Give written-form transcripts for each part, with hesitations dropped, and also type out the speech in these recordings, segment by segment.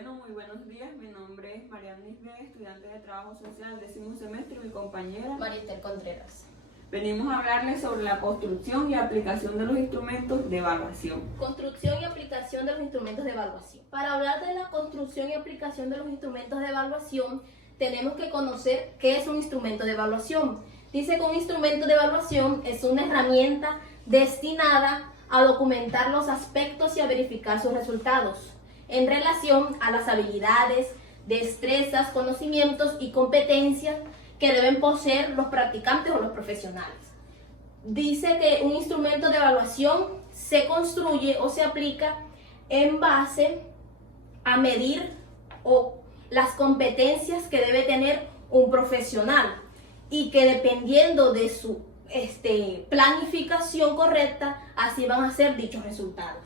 Bueno, muy buenos días. Mi nombre es Mariana Nisbé, estudiante de Trabajo Social, 10º semestre, y mi compañera Mariester Contreras. Venimos a hablarles sobre la construcción y aplicación de los instrumentos de evaluación. Construcción y aplicación de los instrumentos de evaluación. Para hablar de la construcción y aplicación de los instrumentos de evaluación, tenemos que conocer qué es un instrumento de evaluación. Dice que un instrumento de evaluación es una herramienta destinada a documentar los aspectos y a verificar sus resultados en relación a las habilidades, destrezas, conocimientos y competencias que deben poseer los practicantes o los profesionales. Dice que un instrumento de evaluación se construye o se aplica en base a medir las competencias que debe tener un profesional y que dependiendo de su planificación correcta, así van a ser dichos resultados.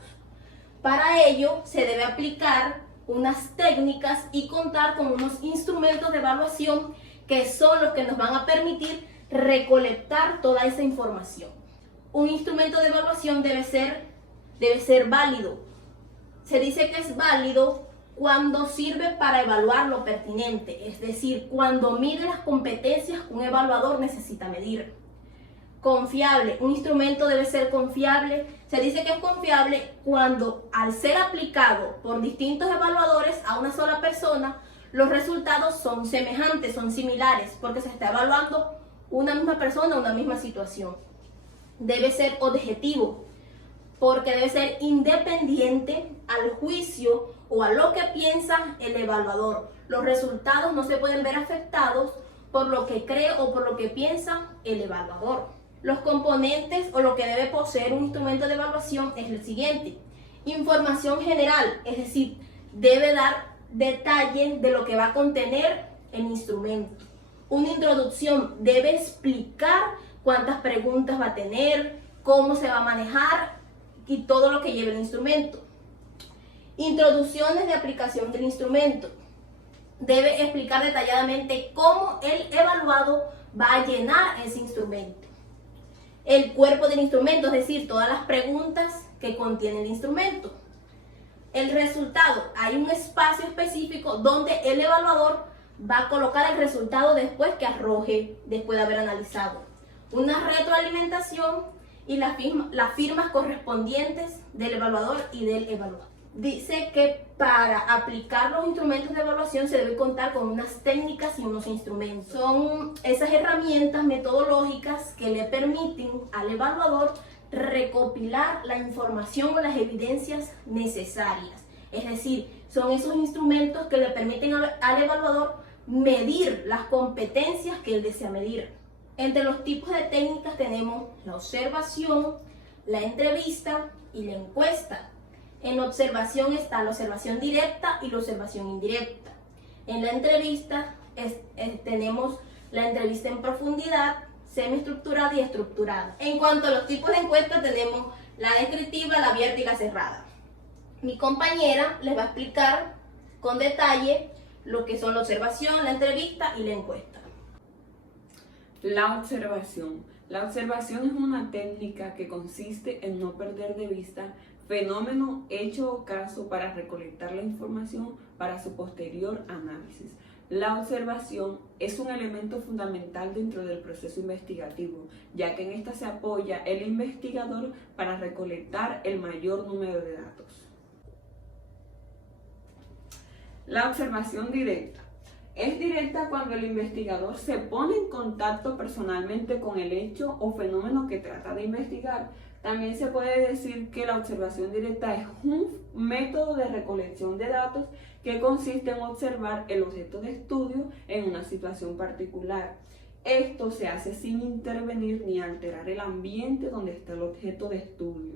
Para ello se debe aplicar unas técnicas y contar con unos instrumentos de evaluación que son los que nos van a permitir recolectar toda esa información. Un instrumento de evaluación debe ser válido. Se dice que es válido cuando sirve para evaluar lo pertinente, es decir, cuando mide las competencias que un evaluador necesita medir. Confiable, un instrumento debe ser confiable. Se dice que es confiable cuando, al ser aplicado por distintos evaluadores a una sola persona, los resultados son semejantes, son similares, porque se está evaluando una misma persona, una misma situación. Debe ser objetivo, porque debe ser independiente al juicio o a lo que piensa el evaluador. Los resultados no se pueden ver afectados por lo que cree o por lo que piensa el evaluador. Los componentes o lo que debe poseer un instrumento de evaluación es el siguiente: información general, es decir, debe dar detalles de lo que va a contener el instrumento. Una introducción, debe explicar cuántas preguntas va a tener, cómo se va a manejar y todo lo que lleve el instrumento. Introducciones de aplicación del instrumento. Debe explicar detalladamente cómo el evaluado va a llenar ese instrumento. El cuerpo del instrumento, es decir, todas las preguntas que contiene el instrumento. El resultado, hay un espacio específico donde el evaluador va a colocar el resultado después que arroje, después de haber analizado. Una retroalimentación y las firmas correspondientes del evaluador y del evaluado. Dice que para aplicar los instrumentos de evaluación se debe contar con unas técnicas y unos instrumentos. Son esas herramientas metodológicas que le permiten al evaluador recopilar la información o las evidencias necesarias. Es decir, son esos instrumentos que le permiten al evaluador medir las competencias que él desea medir. Entre los tipos de técnicas tenemos la observación, la entrevista y la encuesta. En observación está la observación directa y la observación indirecta. En la entrevista tenemos la entrevista en profundidad, semiestructurada y estructurada. En cuanto a los tipos de encuestas, tenemos la descriptiva, la abierta y la cerrada. Mi compañera les va a explicar con detalle lo que son la observación, la entrevista y la encuesta. La observación. La observación es una técnica que consiste en no perder de vista fenómeno, hecho o caso para recolectar la información para su posterior análisis. La observación es un elemento fundamental dentro del proceso investigativo, ya que en esta se apoya el investigador para recolectar el mayor número de datos. La observación directa. Es directa cuando el investigador se pone en contacto personalmente con el hecho o fenómeno que trata de investigar. También se puede decir que la observación directa es un método de recolección de datos que consiste en observar el objeto de estudio en una situación particular. Esto se hace sin intervenir ni alterar el ambiente donde está el objeto de estudio.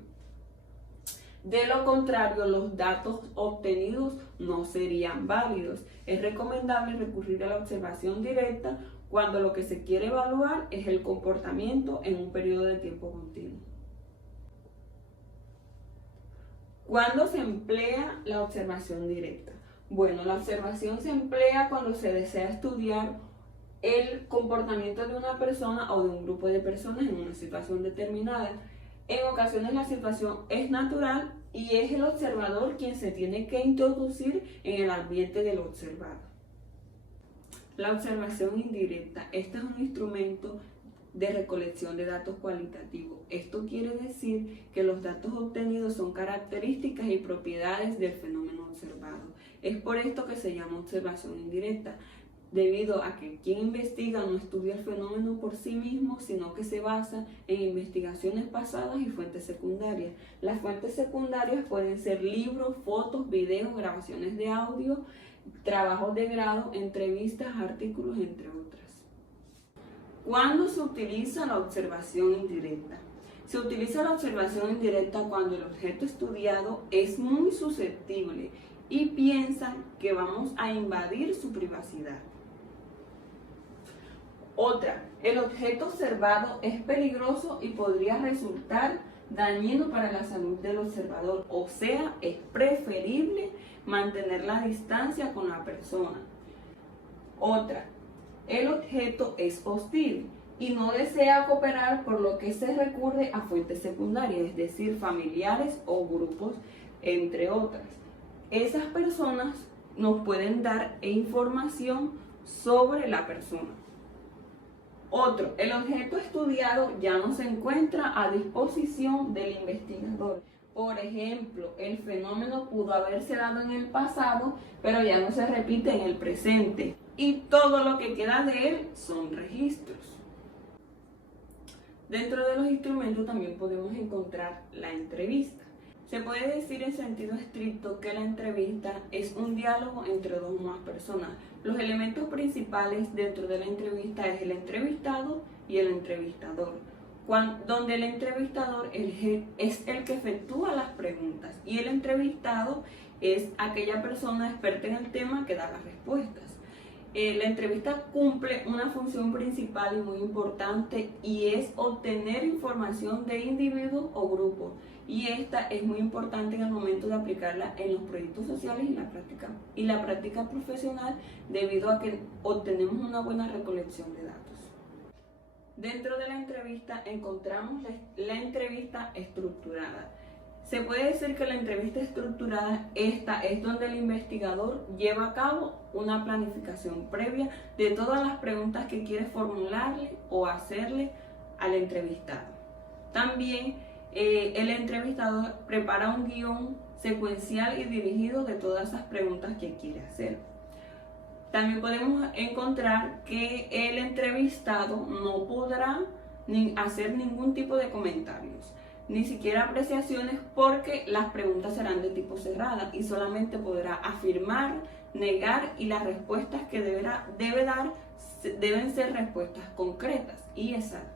De lo contrario, los datos obtenidos no serían válidos. Es recomendable recurrir a la observación directa cuando lo que se quiere evaluar es el comportamiento en un periodo de tiempo continuo. ¿Cuándo se emplea la observación directa? Bueno, la observación se emplea cuando se desea estudiar el comportamiento de una persona o de un grupo de personas en una situación determinada. En ocasiones la situación es natural y es el observador quien se tiene que introducir en el ambiente del observado. La observación indirecta. Este es un instrumento de recolección de datos cualitativos. Esto quiere decir que los datos obtenidos son características y propiedades del fenómeno observado. Es por esto que se llama observación indirecta, debido a que quien investiga no estudia el fenómeno por sí mismo, sino que se basa en investigaciones pasadas y fuentes secundarias. Las fuentes secundarias pueden ser libros, fotos, videos, grabaciones de audio, trabajos de grado, entrevistas, artículos, entre otras. ¿Cuándo se utiliza la observación indirecta? Se utiliza la observación indirecta cuando el objeto estudiado es muy susceptible y piensa que vamos a invadir su privacidad. Otra, el objeto observado es peligroso y podría resultar dañino para la salud del observador, o sea, es preferible mantener la distancia con la persona. Otra, el objeto es hostil y no desea cooperar, por lo que se recurre a fuentes secundarias, es decir, familiares o grupos, entre otras. Esas personas nos pueden dar información sobre la persona. Otro, el objeto estudiado ya no se encuentra a disposición del investigador. Por ejemplo, el fenómeno pudo haberse dado en el pasado, pero ya no se repite en el presente. Y todo lo que queda de él son registros. Dentro de los instrumentos también podemos encontrar la entrevista. Se puede decir en sentido estricto que la entrevista es un diálogo entre dos o más personas. Los elementos principales dentro de la entrevista es el entrevistado y el entrevistador, donde el entrevistador es el que efectúa las preguntas y el entrevistado es aquella persona experta en el tema que da las respuestas. La entrevista cumple una función principal y muy importante, y es obtener información de individuos o grupos, y esta es muy importante en el momento de aplicarla en los proyectos sociales y la práctica profesional, debido a que obtenemos una buena recolección de datos. Dentro de la entrevista encontramos la entrevista estructurada. Se puede decir que la entrevista estructurada, esta es donde el investigador lleva a cabo una planificación previa de todas las preguntas que quiere formularle o hacerle al entrevistado. También el entrevistador prepara un guión secuencial y dirigido de todas esas preguntas que quiere hacer. También podemos encontrar que el entrevistado no podrá hacer ningún tipo de comentarios, ni siquiera apreciaciones, porque las preguntas serán de tipo cerrada y solamente podrá afirmar, negar, y las respuestas que debe dar deben ser respuestas concretas y exactas.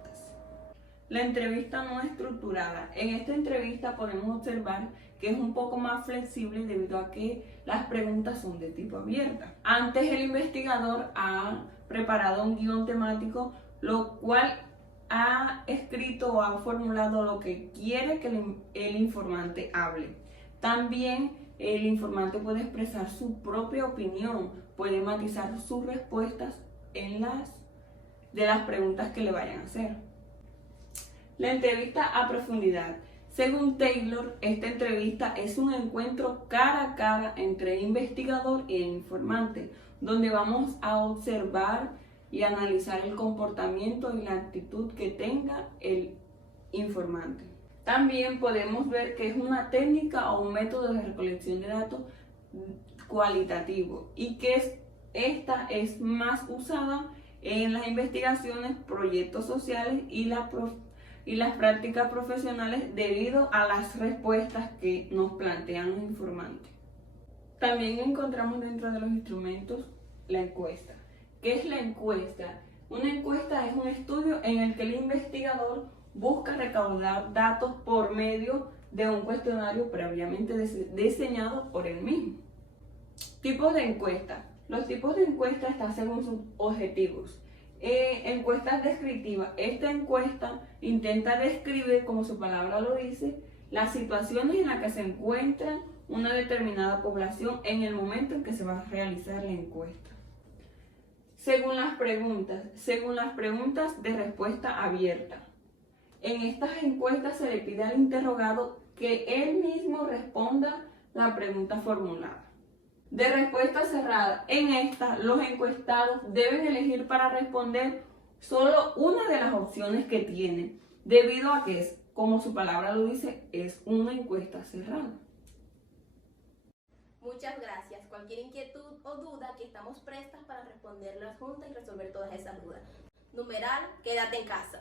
La entrevista no estructurada. En esta entrevista podemos observar que es un poco más flexible debido a que las preguntas son de tipo abierta. Antes el investigador ha preparado un guión temático, lo cual ha escrito o ha formulado lo que quiere que el informante hable. También el informante puede expresar su propia opinión, puede matizar sus respuestas de las preguntas que le vayan a hacer. La entrevista a profundidad. Según Taylor, esta entrevista es un encuentro cara a cara entre el investigador y el informante, donde vamos a observar y analizar el comportamiento y la actitud que tenga el informante. También podemos ver que es una técnica o un método de recolección de datos cualitativo, y que esta es más usada en las investigaciones, proyectos sociales y las prácticas profesionales, debido a las respuestas que nos plantean los informantes. También encontramos dentro de los instrumentos la encuesta. ¿Qué es la encuesta? Una encuesta es un estudio en el que el investigador busca recaudar datos por medio de un cuestionario previamente diseñado por él mismo. Tipos de encuesta. Los tipos de encuesta están según sus objetivos. Encuestas descriptivas. Esta encuesta intenta describir, como su palabra lo dice, las situaciones en las que se encuentra una determinada población en el momento en que se va a realizar la encuesta. Según las preguntas de respuesta abierta. En estas encuestas se le pide al interrogado que él mismo responda la pregunta formulada. De respuesta cerrada, en esta los encuestados deben elegir para responder solo una de las opciones que tienen, debido a que, como su palabra lo dice, es una encuesta cerrada. Muchas gracias. Cualquier inquietud o duda, que estamos prestas para responderlas juntas y resolver todas esas dudas. Numeral, quédate en casa.